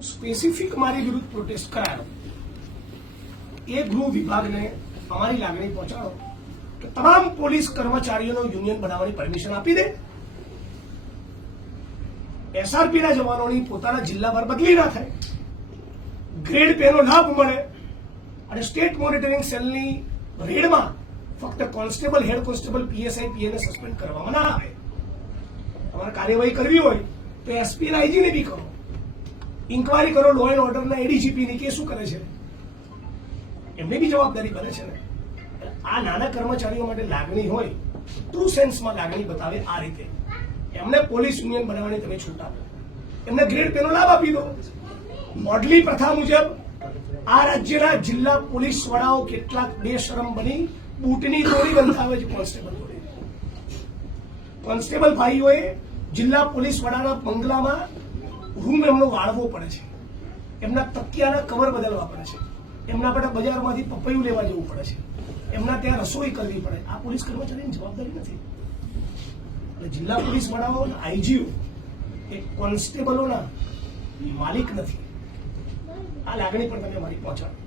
specific મારી વિરુદ્ધ protest કરાયો એ ગૃહ વિભાગને અમારી લાગણી પહોંચાડો કે તમામ પોલીસ કર્મચારીઓનો યુનિયન બનાવવાની પરમિશન આપી દે એસઆરપીના જવાનોની પોતાના જિલ્લા પર બદલી ના થાય ગ્રેડ પેનો લાભ મળે અને સ્ટેટ મોનિટરિંગ સેલની રેડમાં ફક્ત કોન્સ્ટેબલ હેડ કોન્સ્ટેબલ પીએસઆઈ પીએને સસ્પેન્ડ કરવામાં ના આવે તમારે કાર્યવાહી કરવી હોય તો એસપીના ને બી કરો ઇન્કવાયરી કરો લો એન્ડ ઓર્ડરના એડીજીપીની કે શું કરે છે એમની બી જવાબદારી બને છે ને આ નાના કર્મચારીઓ માટે લાગણી હોય ટ્રુ સેન્સમાં લાગણી બતાવે આ રીતે એમને પોલીસ યુનિયન બનાવવાની તમે છૂટ આપો એમને ગ્રેડ પેનો લાભ આપી દો મોડલી પ્રથા મુજબ આ રાજ્યના જિલ્લા પોલીસ વડાઓ કેટલાક બેશરમ બની બૂટની દોરી બંધાવે છે કોન્સ્ટેબલ કોન્સ્ટેબલ ભાઈઓએ જિલ્લા પોલીસ વડાના બંગલામાં રૂમ એમનો વાળવો પડે છે એમના તકિયાના કવર બદલવા પડે છે એમના બધા બજારમાંથી પપૈયું લેવા જવું પડે છે એમના ત્યાં રસોઈ કરવી પડે આ પોલીસ કર્મચારીની જવાબદારી નથી અને જિલ્લા પોલીસ વડાઓ આઈજીઓ એ કોન્સ્ટેબલોના માલિક નથી આ લાગણી પણ તમે મારી પહોંચાડો